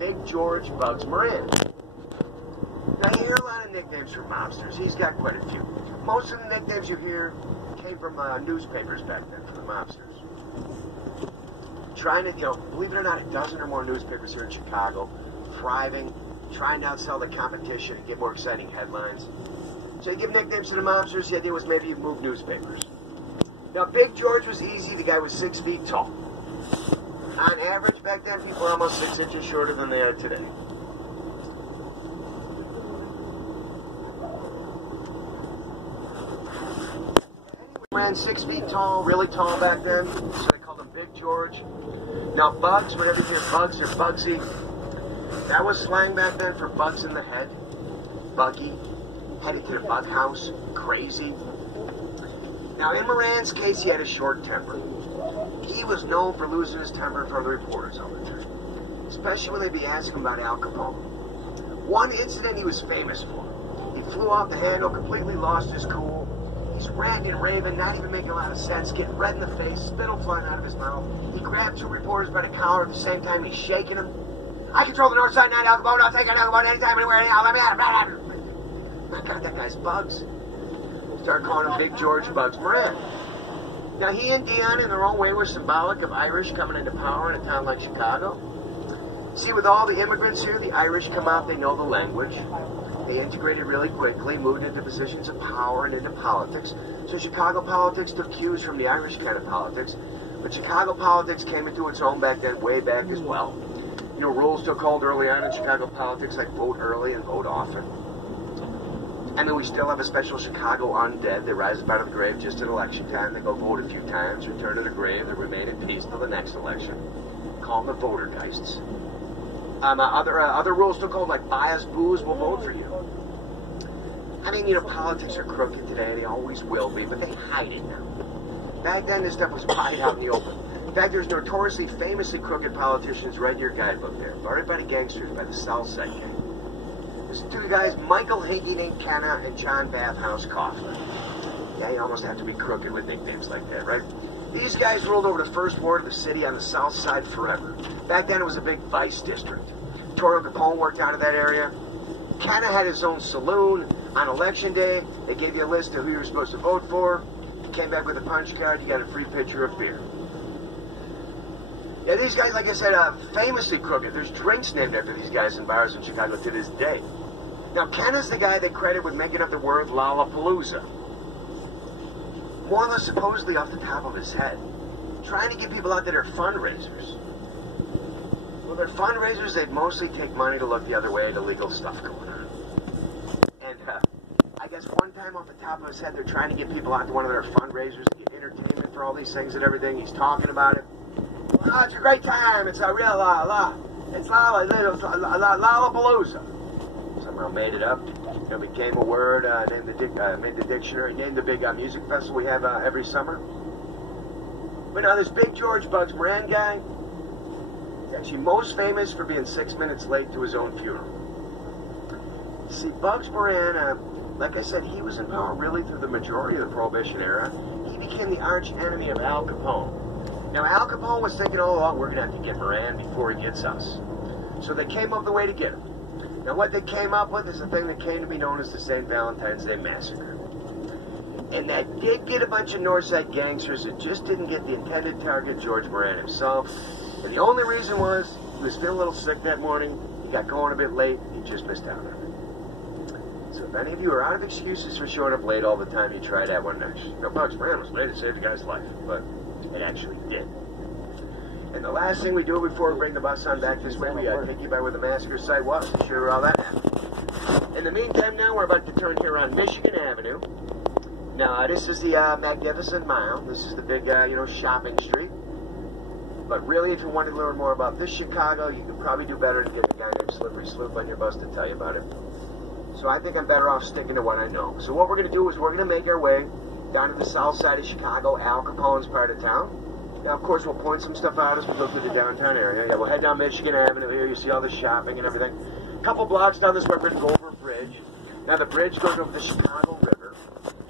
Big George Bugs Moran. Now, you hear a lot of nicknames from mobsters. He's got quite a few. Most of the nicknames you hear came from newspapers back then, from the mobsters. Trying to, believe it or not, a dozen or more newspapers here in Chicago, thriving, trying to outsell the competition and get more exciting headlines. So you give nicknames to the mobsters, the idea was maybe you move newspapers. Now, Big George was easy. The guy was 6 feet tall. On average, back then, people were almost 6 inches shorter than they are today. Ran 6 feet tall, really tall back then, so they called him Big George. Now, Bugs, whenever you hear Bugs or Bugsy, that was slang back then for bugs in the head. Buggy, headed to the bug house, crazy. Now, in Moran's case, he had a short temper. He was known for losing his temper in front of the reporters all the time, especially when they'd be asking him about Al Capone. One incident he was famous for. He flew off the handle, completely lost his cool. He's ranting and raving, not even making a lot of sense, getting red in the face, spittle flying out of his mouth. He grabbed 2 reporters by the collar at the same time, and he's shaking them. I control the north side 9 Al Capone, I'll take an Al Capone anytime, anywhere, anyhow, let me out. My God, that guy's Bugs. Started calling him Big George Bugs Moran. Now, he and Dion, in their own way, were symbolic of Irish coming into power in a town like Chicago. See, with all the immigrants here, the Irish come out, they know the language. They integrated really quickly, moved into positions of power and into politics. So Chicago politics took cues from the Irish kind of politics. But Chicago politics came into its own back then, way back as well. Rules took hold early on in Chicago politics, like vote early and vote often. I mean, we still have a special Chicago undead. They rise up out of the grave just at election time. They go vote a few times, return to the grave, they remain in peace till the next election. Call them the votergeists. Other rules took hold, like buy us booze, we'll vote for you. I mean, politics are crooked today. They always will be, but they hide it now. Back then, this stuff was right out in the open. In fact, there's notoriously, famously crooked politicians right in your guidebook there. Started by the gangsters, by the South Side gang. There's 2 guys, Michael Higgins Kenna and John Bathhouse Coughlin. Yeah, you almost have to be crooked with nicknames like that, right? These guys ruled over the first ward of the city on the South Side forever. Back then, it was a big vice district. Toro Capone worked out of that area. Kenna had his own saloon. On election day, they gave you a list of who you were supposed to vote for. You came back with a punch card, you got a free pitcher of beer. Yeah, these guys, like I said, famously crooked. There's drinks named after these guys in bars in Chicago to this day. Now, Kenna's the guy they credit with making up the word Lollapalooza. More or less supposedly off the top of his head. Trying to get people out that are fundraisers. Well, they're fundraisers, they'd mostly take money to look the other way at illegal stuff going on. And I guess one time off the top of his head, they're trying to get people out to one of their fundraisers to get entertainment for all these things and everything. He's talking about it. Oh, it's a great time. It's a real it's Lollapalooza. Somehow made it up. It became a word, made the dictionary, named the big music festival we have every summer. But now this Big George Bugs Moran guy is actually most famous for being 6 minutes late to his own funeral. See, Bugs Moran, like I said, he was in power really through the majority of the Prohibition era. He became the arch enemy of Al Capone. Now, Al Capone was thinking, oh, we're going to have to get Moran before he gets us. So they came up with a way to get him. Now, what they came up with is a thing that came to be known as the St. Valentine's Day Massacre. And that did get a bunch of Northside gangsters. It just didn't get the intended target, George Moran himself. And the only reason was he was feeling a little sick that morning. He got going a bit late. He just missed out on it. So if any of you are out of excuses for showing up late all the time, you try that one next. Now, Bugs Moran was late to save the guy's life, but it actually did. And the last thing we do before we bring the bus on back this way, we take you by where the massacre site was to show you all that happened. In the meantime, now we're about to turn here on Michigan Avenue. Now, this is the Magnificent Mile. This is the big, shopping street. But really, if you want to learn more about this Chicago, you could probably do better to get a guy named Slippery Sloop on your bus to tell you about it. So I think I'm better off sticking to what I know. So what we're going to do is we're going to make our way down to the south side of Chicago, Al Capone's part of town. Now, of course, we'll point some stuff out as we go through the downtown area. Yeah, we'll head down Michigan Avenue here. You see all the shopping and everything. A couple blocks down this way, we're going to go over a bridge. Now, the bridge goes over the Chicago River.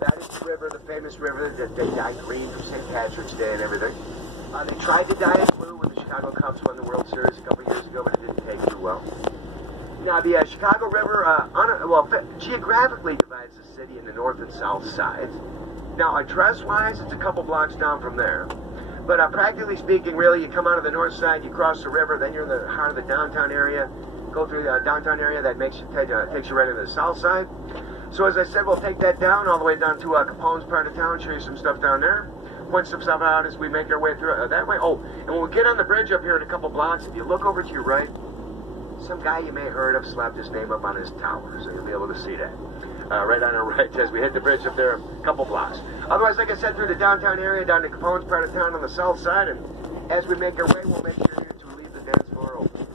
That is the river, the famous river that they dyed green for St. Patrick's Day and everything. They tried to dye it blue when the Chicago Cubs won the World Series a couple years ago, but it didn't take too well. Now, the Chicago River, geographically divides the city into north and south sides. Now, address-wise, it's a couple blocks down from there. But practically speaking, really, you come out of the north side, you cross the river, then you're in the heart of the downtown area, go through the downtown area, that takes you right into the south side. So as I said, we'll take that down all the way down to Capone's part of town, show you some stuff down there. Point some stuff out as we make our way through that way. Oh, and when we get on the bridge up here in a couple blocks, if you look over to your right, some guy you may have heard of slapped his name up on his tower, so you'll be able to see that. Right on our right as we hit the bridge up there a couple blocks. Otherwise, like I said, through the downtown area, down to Capone's part of town on the south side, and as we make our way, we'll make sure you to leave the dance floor open.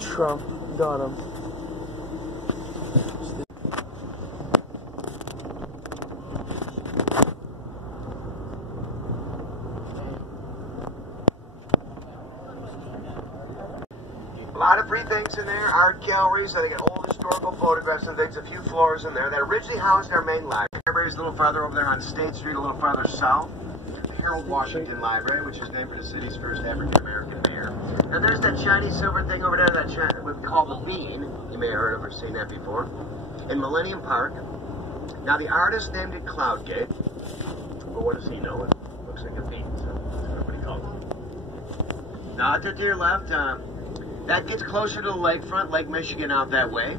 Trump got him. A lot of free things in there, art galleries, I think old historical photographs and things, a few floors in there that originally housed our main library. The library's a little farther over there on State Street, a little farther south. The Harold Washington Library, which is named for the city's first African-American mayor. And there's that shiny silver thing over there that we call the Bean. You may have heard of or seen that before. In Millennium Park. Now the artist named it Cloudgate. But what does he know? It looks like a bean, so that's what he called it. Now to your left, that gets closer to the lakefront, Lake Michigan out that way.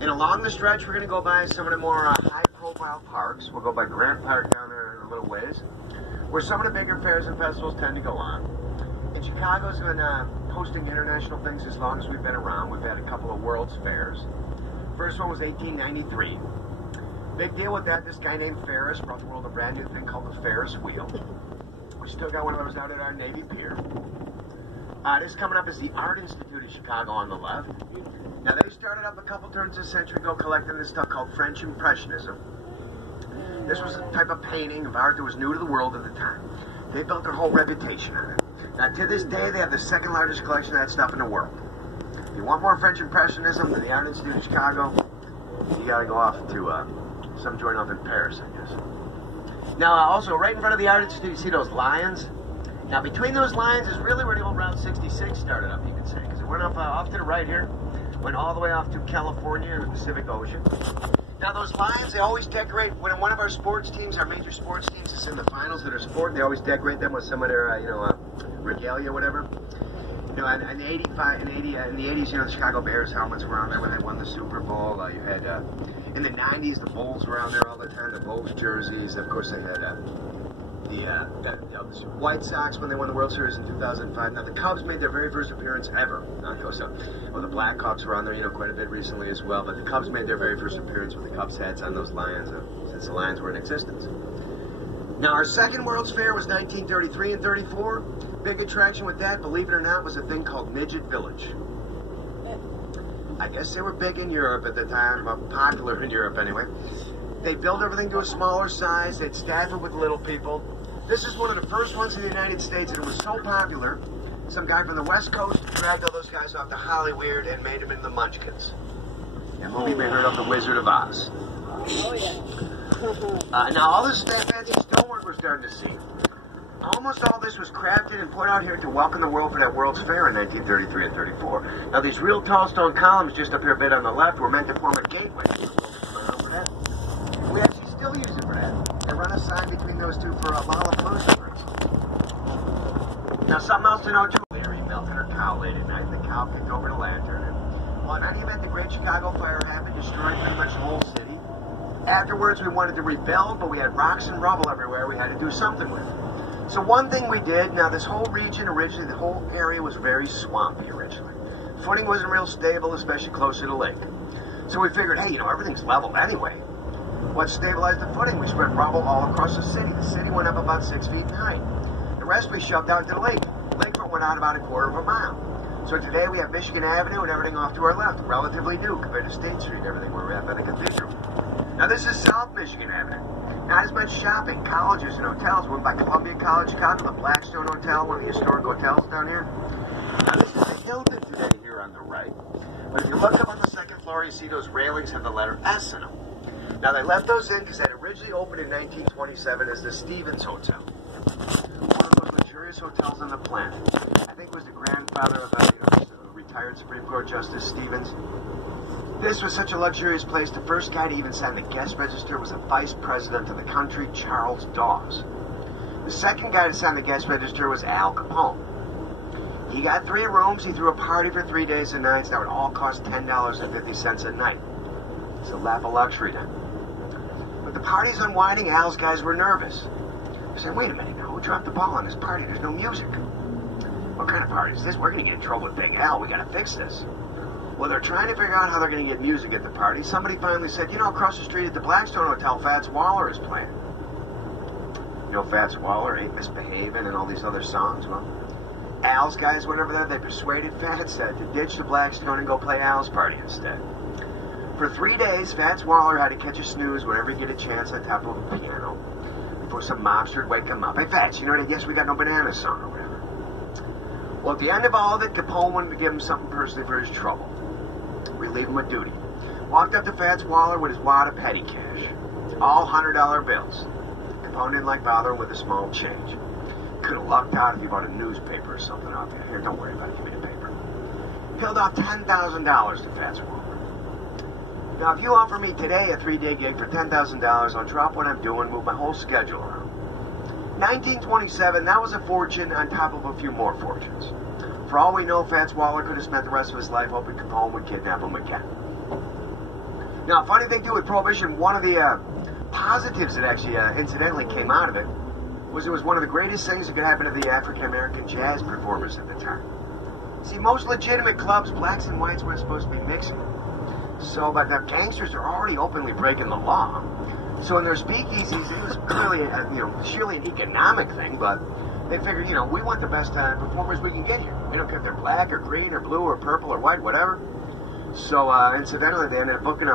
And along the stretch, we're going to go by some of the more high-profile parks. We'll go by Grant Park down there in a little ways, where some of the bigger fairs and festivals tend to go on. And Chicago's been hosting international things as long as we've been around. We've had a couple of World's Fairs. First one was 1893. Big deal with that, this guy named Ferris brought the world a brand new thing called the Ferris wheel. We still got one of those out at our Navy Pier. This coming up is the Art Institute of Chicago on the left. Now they started up a couple turns of a century ago collecting this stuff called French Impressionism. This was a type of painting of art that was new to the world at the time. They built their whole reputation on it. Now to this day they have the second largest collection of that stuff in the world. If you want more French Impressionism than the Art Institute of Chicago, you gotta go off to some joint off in Paris, I guess. Now also right in front of the Art Institute you see those lions. Now, between those lines is really where the old Route 66 started up, you could say, because it went off to the right here, went all the way off to California and the Pacific Ocean. Now, those lions, they always decorate, when one of our sports teams, our major sports teams is in the finals of their sport, they always decorate them with some of their, regalia or whatever. You know, in the 80s, the Chicago Bears helmets were on there when they won the Super Bowl. You had, in the 90s, the Bulls were on there all the time, the Bulls jerseys. Of course, they had, the White Sox when they won the World Series in 2005. Now the Cubs made their very first appearance ever on Costa. Well, the Blackhawks were on there, quite a bit recently as well. But the Cubs made their very first appearance with the Cubs hats on those lions since the Lions were in existence. Now our second World's Fair was 1933 and 34. Big attraction with that, believe it or not, was a thing called Midget Village. I guess they were big in Europe at the time, popular in Europe anyway. They built everything to a smaller size. They'd staff it with little people. This is one of the first ones in the United States, and it was so popular, some guy from the West Coast dragged all those guys off to Hollywood and made them into the Munchkins. And movie may heard of The Wizard of Oz. Oh, yeah. Now, all this fancy stonework we're starting to see, almost all this was crafted and put out here to welcome the world for that World's Fair in 1933 and 34. Now, these real tall stone columns just up here a bit on the left were meant to form a gateway. We actually still use it for that. They run a sign between those two for Lollapalooza, for instance. Now, something else to know, too. Larry melted her cow late at night, and the cow picked over the lantern. Well, in any event, the Great Chicago Fire happened, destroyed pretty much the whole city. Afterwards, we wanted to rebuild, but we had rocks and rubble everywhere we had to do something with. So one thing we did, now this whole region originally, the whole area was very swampy originally. footing wasn't real stable, especially closer to the lake. So we figured, hey, everything's level anyway. What stabilized the footing? We spread rubble all across the city. The city went up about 6 feet in height. The rest we shoved out to the lake. The lakefront went out about a quarter of a mile. So today we have Michigan Avenue and everything off to our left, relatively new compared to State Street and everything where we're at by the cathedral. Now this is South Michigan Avenue. Not as much shopping, colleges, and hotels. We're by Columbia College, Chicago, the Blackstone Hotel, one of the historic hotels down here. Now this is the Hilton today here on the right. But if you look up on the second floor, you see those railings have the letter S in them. Now they left those in because that originally opened in 1927 as the Stevens Hotel. One of the most luxurious hotels on the planet. I think it was the grandfather of retired Supreme Court Justice Stevens. This was such a luxurious place, the first guy to even sign the guest register was the vice president of the country, Charles Dawes. The second guy to sign the guest register was Al Capone. He got 3 rooms, he threw a party for 3 days and nights, that would all cost $10.50 a night. It's a lap of luxury then. But the party's unwinding, Al's guys were nervous. They said, wait a minute now, who dropped the ball on this party? There's no music. What kind of party is this? We're going to get in trouble with Big Al. We got to fix this. Well, they're trying to figure out how they're going to get music at the party. Somebody finally said, across the street at the Blackstone Hotel, Fats Waller is playing. Fats Waller ain't misbehaving and all these other songs. Well, Al's guys went over there. They persuaded Fats to ditch the Blackstone and go play Al's party instead. For 3 days, Fats Waller had to catch a snooze whenever he get a chance on top of a piano before some mobster would wake him up. Hey, Fats, I guess we got no banana song or whatever. Well, at the end of all of it, Capone wanted to give him something personally for his trouble. We leave him with duty. Walked up to Fats Waller with his wad of petty cash. All $100 bills. Capone didn't like bothering with a small change. Could have lucked out if you bought a newspaper or something off you. Here, don't worry about it. Give me the paper. Peeled off $10,000 to Fats Waller. Now, if you offer me today a 3-day gig for $10,000, I'll drop what I'm doing, move my whole schedule around. 1927, that was a fortune on top of a few more fortunes. For all we know, Fats Waller could have spent the rest of his life hoping Capone would kidnap him again. Now, funny thing too with Prohibition, one of the positives that actually incidentally came out of it was it was one of the greatest things that could happen to the African-American jazz performers at the time. See, most legitimate clubs, blacks and whites weren't supposed to be mixing. So, but the gangsters are already openly breaking the law. So in their speakeasies, it was clearly, surely an economic thing, but they figured, we want the best performers we can get here. We don't care if they're black or green or blue or purple or white, whatever. So, incidentally, they ended up booking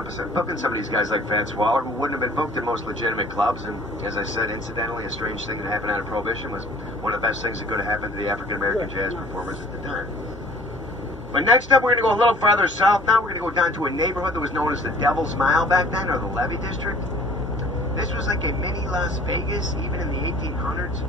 some of these guys like Fats Waller, who wouldn't have been booked in most legitimate clubs. And as I said, incidentally, a strange thing that happened out of Prohibition was one of the best things that could have happened to the African-American jazz performers at the time. But next up, we're going to go a little farther south now. We're going to go down to a neighborhood that was known as the Devil's Mile back then, or the Levee District. This was like a mini Las Vegas, even in the 1800s.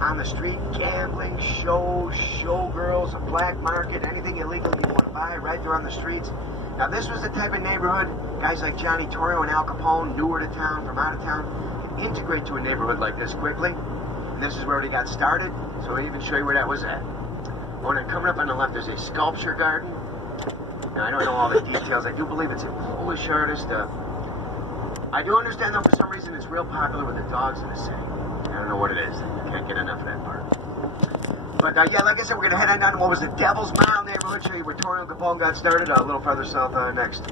On the street, gambling, shows, showgirls, a black market, anything illegal you want to buy right there on the streets. Now, this was the type of neighborhood guys like Johnny Torrio and Al Capone, newer to town, from out of town, could integrate to a neighborhood like this quickly. And this is where they got started, so I'll even show you where that was at. Oh, and then coming up on the left, there's a sculpture garden. Now, I don't know all the details. I do believe it's a Polish artist. I do understand, though, for some reason, it's real popular with the dogs in the city. I don't know what it is. I can't get enough of that part. But, yeah, like I said, we're going to head on down to what was the Devil's Mile neighborhood. Show you where Torrio and Capone got started. A little further south next.